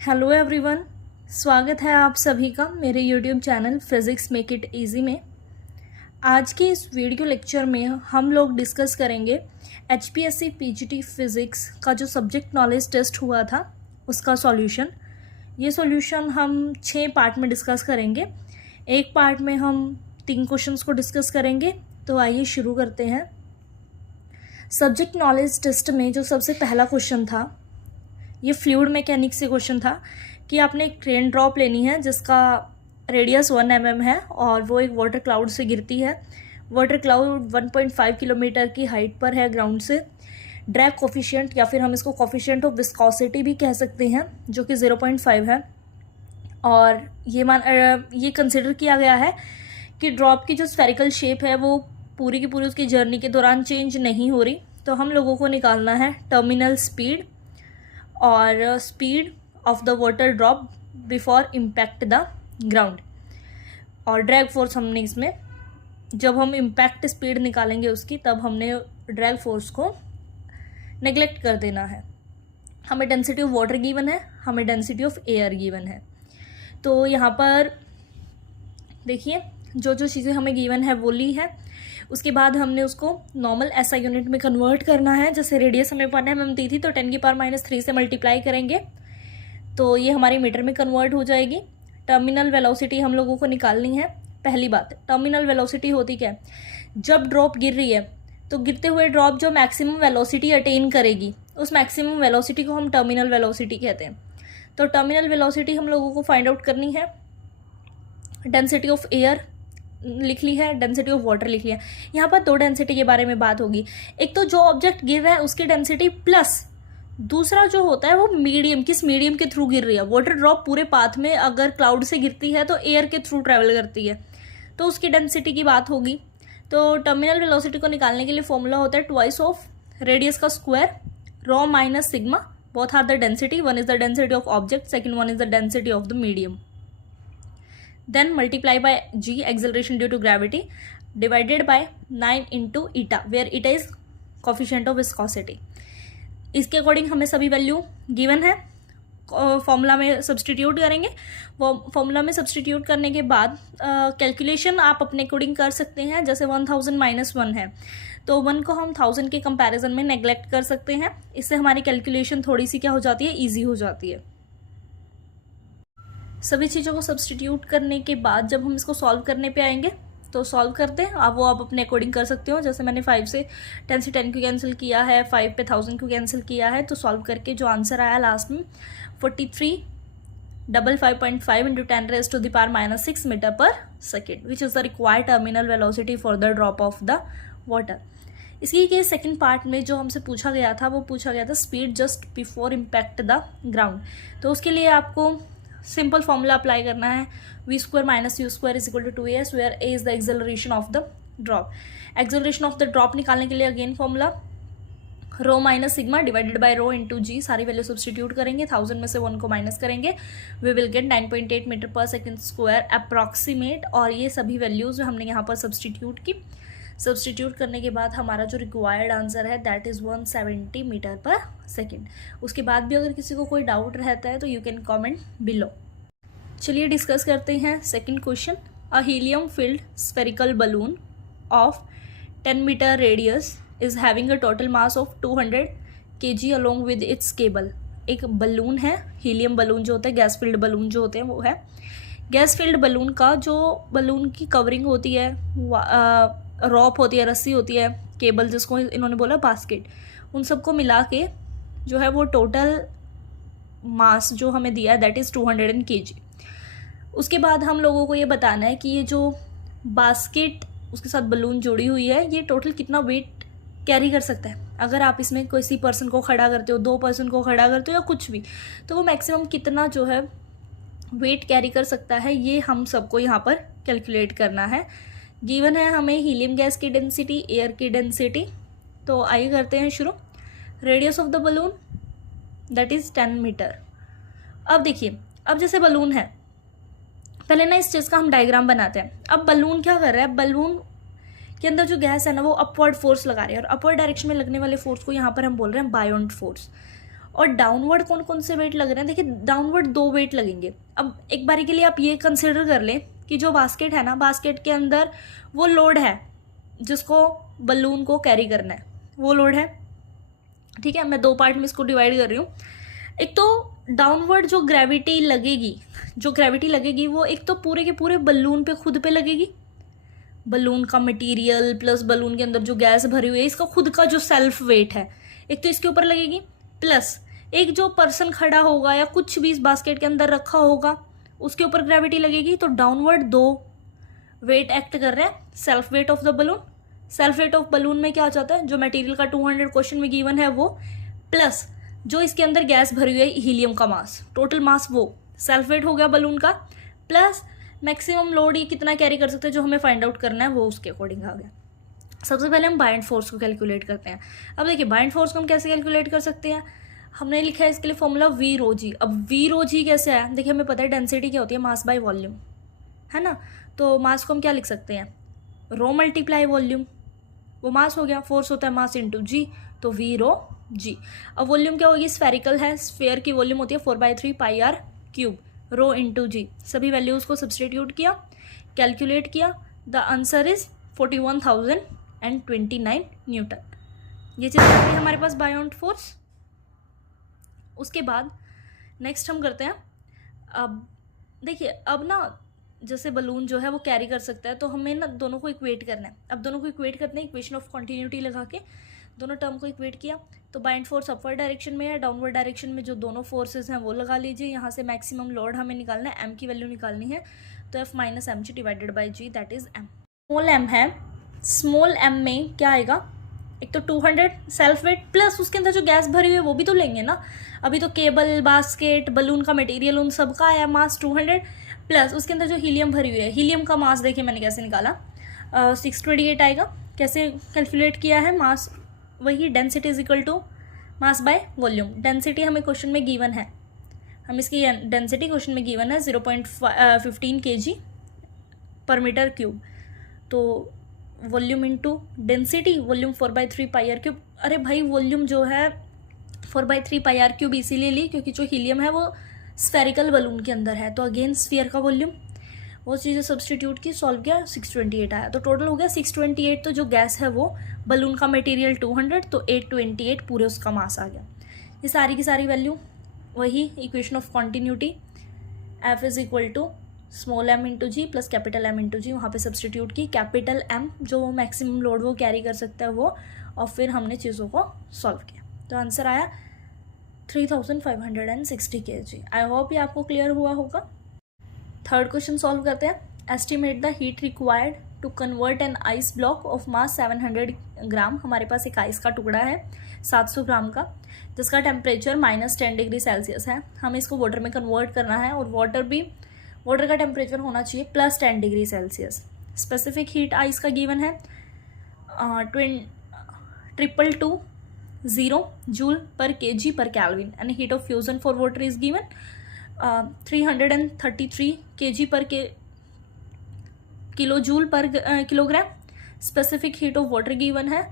Hello everyone, स्वागत है आप सभी का मेरे YouTube channel physics make it easy में। आज के इस वीडियो लेक्चर में हम लोग डिस्कस करेंगे एचपीएससी पीजीटी फिज़िक्स का जो सब्जेक्ट नॉलेज टेस्ट हुआ था उसका सॉल्यूशन। ये सॉल्यूशन हम 6 पार्ट में डिस्कस करेंगे। एक पार्ट में हम 3 क्वेश्चंस को डिस्कस करेंगे। तो आइए शुरू करते हैं। सब्जेक्ट नॉलेज टेस्ट में जो सबसे पहला क्वेश्चन था, ये फ्लूइड मैकेनिक्स से क्वेश्चन था कि आपने एक रेन ड्रॉप लेनी है जिसका रेडियस 1 mm है और वो एक वाटर क्लाउड से गिरती है। वाटर क्लाउड 1.5 किलोमीटर की हाइट पर है ग्राउंड से। ड्रैग कोफिशिएंट या फिर हम इसको कोफिशिएंट ऑफ विस्कोसिटी भी कह सकते हैं, जो कि 0.5 है। और ये कंसिडर किया गया है कि ड्रॉप की जो स्फेरिकल शेप है वो पूरी की पूरी उसकी जर्नी के दौरान चेंज नहीं हो रही। तो हम लोगों को निकालना है टर्मिनल स्पीड और speed of the water drop before impact the ground. और ड्रैग फोर्स हमने इसमें, जब हम इम्पैक्ट स्पीड निकालेंगे उसकी, तब हमने ड्रैग फोर्स को नेग्लेक्ट कर देना है। हमें डेंसिटी ऑफ वाटर गिवन है, हमें डेंसिटी ऑफ एयर गिवन है। तो यहाँ पर देखिए जो जो चीज़ें हमें गिवन है वो ली है। उसके बाद हमने उसको नॉर्मल एसआई यूनिट में कन्वर्ट करना है। जैसे रेडियस हमें 1 mm दी थी तो 10⁻³ से मल्टीप्लाई करेंगे तो ये हमारी मीटर में कन्वर्ट हो जाएगी। टर्मिनल वेलोसिटी हम लोगों को निकालनी है। पहली बात, टर्मिनल वेलोसिटी होती क्या है? जब ड्रॉप गिर रही है तो गिरते हुए ड्रॉप जो मैक्सिमम वेलोसिटी अटेन करेगी उस मैक्सिमम वेलोसिटी को हम टर्मिनल वेलोसिटी कहते हैं। तो टर्मिनल वेलोसिटी हम लोगों को फाइंड आउट करनी है। डेंसिटी ऑफ एयर लिख ली है, डेंसिटी ऑफ वाटर लिख लिया। यहाँ पर 2 डेंसिटी के बारे में बात होगी। एक तो जो ऑब्जेक्ट गिर रहा है उसकी डेंसिटी, प्लस दूसरा जो होता है वो मीडियम, किस मीडियम के थ्रू गिर रही है। वाटर ड्रॉप पूरे पाथ में अगर क्लाउड से गिरती है तो एयर के थ्रू ट्रेवल करती है, तो उसकी डेंसिटी की बात होगी। तो टर्मिनल वेलोसिटी को निकालने के लिए फॉर्मूला होता है ट्वाइस ऑफ रेडियस का square, ρ minus sigma. Both are the density, one is the density of object, second one is the density of the medium. Then multiply by g, acceleration due to gravity, divided by 9 into eta, where eta is coefficient of viscosity. इसके according हमें सभी value given है। Formula में substitute करेंगे। वो formula में substitute करने के बाद कैलकुलेशन आप अपने अकॉर्डिंग कर सकते हैं। जैसे 1000 - 1 है तो 1 को हम 1000 के कंपैरिजन में नेग्लेक्ट कर सकते हैं। इससे हमारी कैलकुलेशन थोड़ी सी क्या हो जाती है, ईजी हो जाती है। सभी चीज़ों को सब्सटीट्यूट करने के बाद जब हम इसको सॉल्व करने पे आएंगे तो सॉल्व करते हैं। आप अपने अकॉर्डिंग कर सकते हो। जैसे मैंने 5 से 10 से 10 को कैंसिल किया है, 5 पे 1000 को कैंसिल किया है, तो सॉल्व करके जो आंसर आया लास्ट में 43,555 × 10⁻⁻6 मीटर पर second, which is the required terminal velocity for the drop of the water. इसी के सेकंड पार्ट में जो हमसे पूछा गया था वो पूछा गया था speed just before impact the ground. तो उसके लिए आपको सिंपल फॉर्मूला अप्लाई करना है, v² - u² = 2as, where a is the acceleration of the drop। Acceleration of the drop निकालने के लिए again formula ρ minus sigma divided by ρ into G. सारी वैल्यू सब्सटीट्यूट करेंगे, 1000 में से 1 को माइनस करेंगे, वी विल गेट 9.8 मीटर पर सेकेंड स्क्वायर अप्रॉक्सीमेट। और ये सभी वैल्यूज हमने यहाँ पर सब्सटीट्यूट की। सब्सटीट्यूट करने के बाद हमारा जो रिक्वायर्ड आंसर है दैट इज़ 170 मीटर पर सेकेंड। उसके बाद भी अगर किसी को कोई डाउट रहता है तो यू कैन कमेंट बिलो। चलिए डिस्कस करते हैं second question. A helium filled spherical balloon of 10 metre radius is having a total mass of 200 kg along with its cable. एक बलून है, हीलियम बलून जो होते हैं, गैस फिल्ड बलून जो होते हैं वो है। गैस फिल्ड बलून का जो बलून की कवरिंग होती है, रॉप होती है, रस्सी होती है, केबल जिसको इन्होंने बोला बास्केट, उन सबको मिला के जो है वो टोटल मास जो हमें दिया है दैट इज़ 200 kg। उसके बाद हम लोगों को ये बताना है कि ये जो बास्केट उसके साथ बलून जुड़ी हुई है ये टोटल कितना वेट कैरी कर सकता है। अगर आप इसमें किसी पर्सन को खड़ा करते हो, 2 पर्सन को खड़ा करते हो या कुछ भी, तो वो मैक्सिमम कितना जो है वेट कैरी कर सकता है, ये हम सबको यहाँ पर कैलकुलेट करना है। गिवन है हमें हीलियम गैस की डेंसिटी, एयर की डेंसिटी। तो आइए करते हैं शुरू। Radius of the balloon that is 10 metre. अब देखिए, अब जैसे बलून है, पहले ना इस चीज़ का हम डायग्राम बनाते हैं। अब बलून क्या कर रहा है, बलून के अंदर जो गैस है ना वो अपवर्ड फोर्स लगा रही है, और अपवर्ड डायरेक्शन में लगने वाले फोर्स को यहाँ पर हम बोल रहे हैं बायोंट फोर्स। और डाउनवर्ड कौन कौन से वेट लग रहे हैं? देखिए डाउनवर्ड 2 वेट लगेंगे। अब एक बारी के लिए आप ये कंसिडर कर लें कि जो बास्केट है ना, बास्केट के अंदर वो लोड है जिसको बलून को कैरी करना है, वो लोड है, ठीक है। मैं 2 पार्ट में इसको डिवाइड कर रही हूँ। एक तो डाउनवर्ड जो ग्रेविटी लगेगी वो एक तो पूरे के पूरे बलून पे खुद पे लगेगी, बलून का मटेरियल प्लस बलून के अंदर जो गैस भरी हुई है इसका खुद का जो सेल्फ वेट है, एक तो इसके ऊपर लगेगी, प्लस एक जो पर्सन खड़ा होगा या कुछ भी इस बास्केट के अंदर रखा होगा उसके ऊपर ग्रेविटी लगेगी। तो डाउनवर्ड 2 वेट एक्ट कर रहे हैं। Self weight of the balloon, self weight of balloon में क्या आ जाता है, जो मटेरियल का 200 क्वेश्चन में गिवन है वो, प्लस जो इसके अंदर गैस भरी हुई है हीलियम का मास, टोटल मास वो सेल्फ वेट हो गया बलून का, प्लस मैक्सिमम लोड ये कितना कैरी कर सकते हैं जो हमें फाइंड आउट करना है वो उसके अकॉर्डिंग आ गया। सबसे पहले हम बाइंड फोर्स को कैलकुलेट करते हैं। अब देखिए बाइंड फोर्स को हम कैसे कैलकुलेट कर सकते हैं, हमने लिखा है इसके लिए फॉर्मूला वी रो जी। अब वी रो जी कैसे है, देखिए हमें पता है डेंसिटी क्या होती है, मास बाय वॉल्यूम, है ना। तो मास को हम क्या लिख सकते हैं, रो मल्टीप्लाई वॉल्यूम, वो मास हो गया, फोर्स होता है मास इंटू जी, तो वी रो जी। अब वॉल्यूम क्या होगी, स्फेरिकल है, स्फेयर की वॉल्यूम होती है 4/3 pi r cube, rho into जी। सभी वैल्यूज को सब्सटीट्यूट किया, कैलकुलेट किया, द आंसर इज 41,029 न्यूटन। ये चीज़ आ गई हमारे पास बायोंट फोर्स। उसके बाद नेक्स्ट हम करते हैं, अब देखिए अब ना जैसे बलून जो है वो कैरी कर सकता है तो हमें ना दोनों को इक्वेट करना है। अब दोनों को इक्वेट करते हैं, इक्वेशन ऑफ कॉन्टिन्यूटी लगा के दोनों टर्म को इक्वेट किया तो बाइंड फोर्स अपवर्ड डायरेक्शन में है, डाउनवर्ड डायरेक्शन में जो दोनों फोर्सेस हैं वो लगा लीजिए। यहाँ से मैक्सिमम लोड हमें निकालना है, एम की वैल्यू निकालनी है, तो F minus M G divided by G, that is M. Small M है, स्मॉल एम में क्या आएगा, एक तो 200 सेल्फ वेट प्लस उसके अंदर जो गैस भरी हुई है वो भी तो लेंगे ना। अभी तो केबल, बास्केट, बलून का मटेरियल उन सब का आया मास 200 प्लस उसके अंदर जो हीलियम भरी हुई है, हीलियम का मास देखिए मैंने कैसे निकाला, 628 आएगा। कैसे कैलकुलेट किया है, मास वही density is equal to mass by volume. Density हमें क्वेश्चन में गिवन है, हम इसकी डेंसिटी क्वेश्चन में गिवन है 0.15 kg पर मीटर क्यूब, तो volume into density, volume 4/3 pi r cube. अरे भाई वॉल्यूम जो है 4/3 पाई आर क्यूब इसीलिए ली क्योंकि जो हीलियम है वो स्फेरिकल बलून के अंदर है, तो अगेन स्फीयर का वॉल्यूम, वो चीज़ें सब्सटीट्यूट की, सॉल्व किया, 628 आया। तो टोटल हो गया 628, तो जो गैस है वो बलून का मटेरियल 200, तो 828 पूरे उसका मास आ गया। ये सारी की सारी वैल्यू वही equation of continuity, F is equal to small M into G plus capital M into G, वहाँ पे सब्सटीट्यूट की, कैपिटल एम जो मैक्सिमम लोड वो कैरी कर सकता है वो, और फिर हमने चीज़ों को सॉल्व किया, तो आंसर आया 3560 kg। आई होप ये आपको क्लियर हुआ होगा। थर्ड क्वेश्चन सॉल्व करते हैं। Estimate the heat required to convert an ice block of mass 700 gram. हमारे पास एक आइस का टुकड़ा है 700 ग्राम का, जिसका टेम्परेचर -10 डिग्री सेल्सियस है। हमें इसको वाटर में कन्वर्ट करना है और वाटर का टेम्परेचर होना चाहिए +10 degree Celsius. Specific heat ice का गिवन है 222 जूल पर kg per Kelvin, and heat of fusion for water is given 333 kg per kilojoule per kilogram. Specific heat of water given है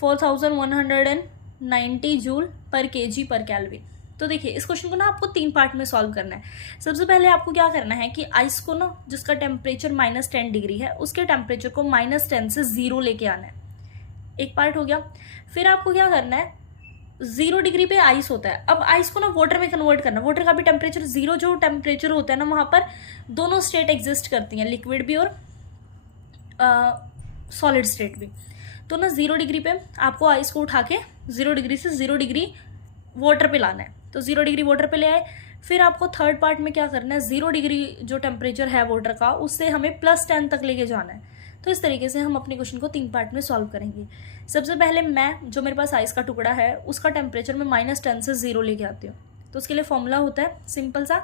4190 जूल पर kg per Kelvin। तो देखिए इस question को ना आपको 3 पार्ट में सॉल्व करना है। सबसे पहले आपको क्या करना है कि आइस को ना जिसका टेम्परेचर -10 डिग्री है उसके टेम्परेचर को -10 से 0 लेके आना है, एक पार्ट हो गया। फिर आपको क्या करना है, 0 डिग्री पे आइस होता है, अब आइस को ना वाटर में कन्वर्ट करना। वाटर का भी टेम्परेचर 0 जो टेम्परेचर होता है ना, वहाँ पर दोनों स्टेट एग्जिस्ट करती हैं, लिक्विड भी और सॉलिड स्टेट भी। तो ना 0 डिग्री पे आपको आइस को उठा के 0 डिग्री से 0 डिग्री वाटर पे लाना है, तो 0 डिग्री वाटर पे ले आए। फिर आपको थर्ड पार्ट में क्या करना है, 0 डिग्री जो टेम्परेचर है वाटर का उससे हमें +10 तक लेके जाना है। तो इस तरीके से हम अपने क्वेश्चन को 3 पार्ट में सॉल्व करेंगे। सबसे पहले मैं जो मेरे पास आइस का टुकड़ा है उसका टेम्परेचर मैं -10 से 0 लेके आती हूँ। तो उसके लिए फॉर्मूला होता है सिंपल सा,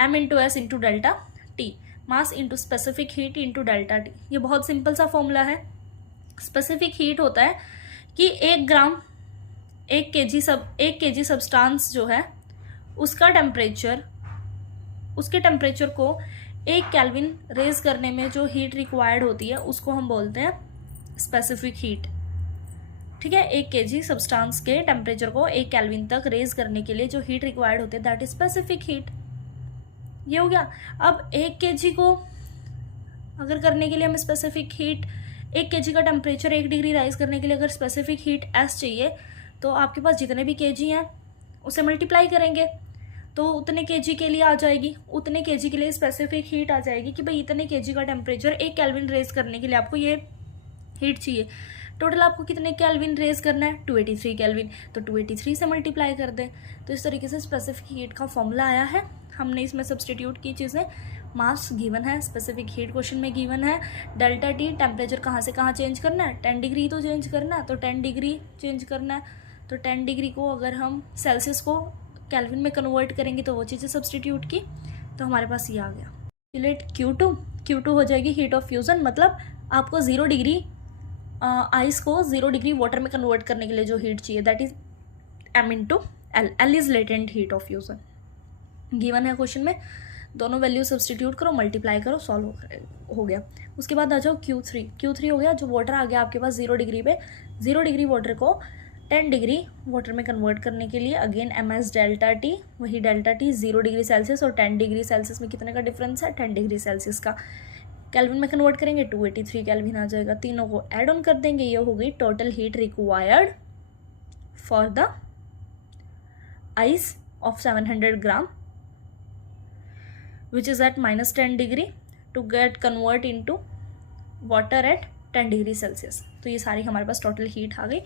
m into S into delta T, mass into specific heat into delta T. ये बहुत सिंपल सा फॉर्मूला है। स्पेसिफिक हीट होता है कि 1 ग्राम 1 kg सब्सटेंस जो है उसका टेम्परेचर, उसके टेम्परेचर को 1 केल्विन रेज करने में जो हीट रिक्वायर्ड होती है उसको हम बोलते हैं स्पेसिफिक हीट, ठीक है। 1 kg सब्सटेंस के टेम्परेचर को 1 केल्विन तक रेज करने के लिए जो हीट रिक्वायर्ड होती है दैट इज स्पेसिफिक हीट। ये हो गया। अब 1 kg को अगर करने के लिए हमें स्पेसिफिक हीट 1 kg का टेम्परेचर 1 डिग्री राइज करने के लिए अगर स्पेसिफिक हीट एस चाहिए तो आपके पास जितने भी kg हैं उसे मल्टीप्लाई करेंगे तो उतने kg के लिए आ जाएगी, उतने kg के लिए स्पेसिफिक हीट आ जाएगी कि भाई इतने kg का टेम्परेचर 1 केल्विन रेज करने के लिए आपको ये हीट चाहिए। टोटल आपको कितने केल्विन रेज करना है 283 केल्विन, तो 283 से मल्टीप्लाई कर दें। तो इस तरीके से स्पेसिफिक हीट का फॉर्मूला आया है। हमने इसमें सब्सटीट्यूट की चीज़ें, मास गिवन है, स्पेसिफिक हीट क्वेश्चन में गिवन है, डेल्टा टी टेम्परेचर कहाँ से कहाँ चेंज करना है 10 डिग्री तो चेंज करना है, तो 10 डिग्री चेंज करना है। तो 10 डिग्री को अगर हम सेल्सियस को केल्विन में कन्वर्ट करेंगे तो वो चीज़ें सब्सटीट्यूट की, तो हमारे पास ये आ गया। कैलकुलेट Q2 हो जाएगी हीट ऑफ फ्यूज़न, मतलब आपको 0 डिग्री आइस को 0 डिग्री वाटर में कन्वर्ट करने के लिए जो हीट चाहिए that is M into L। L is latent heat of fusion given है क्वेश्चन में। दोनों वैल्यू सब्सटीट्यूट करो, मल्टीप्लाई करो, सॉल्व हो गया। उसके बाद आ जाओ Q3 हो गया। जो वाटर आ गया आपके पास 0 डिग्री पे, 0 डिग्री वाटर को 10 डिग्री वाटर में कन्वर्ट करने के लिए अगेन MS डेल्टा टी, वही डेल्टा टी 0 डिग्री सेल्सियस और 10 डिग्री सेल्सियस में कितने का डिफरेंस है 10 डिग्री सेल्सियस का। केल्विन में कन्वर्ट करेंगे 283 केल्विन आ जाएगा। तीनों को ऐड ऑन कर देंगे, ये हो गई total heat required for the ice of 700 gram which is at -10 degree to get convert into water at 10 degree Celsius. तो ये सारी हमारे पास टोटल हीट आ गई।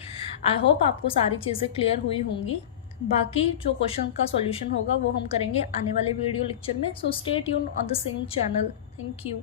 आई होप आपको सारी चीज़ें क्लियर हुई होंगी। बाकी जो क्वेश्चन का सॉल्यूशन होगा वो हम करेंगे आने वाले वीडियो लेक्चर में। So stay tune on the same channel. Thank you.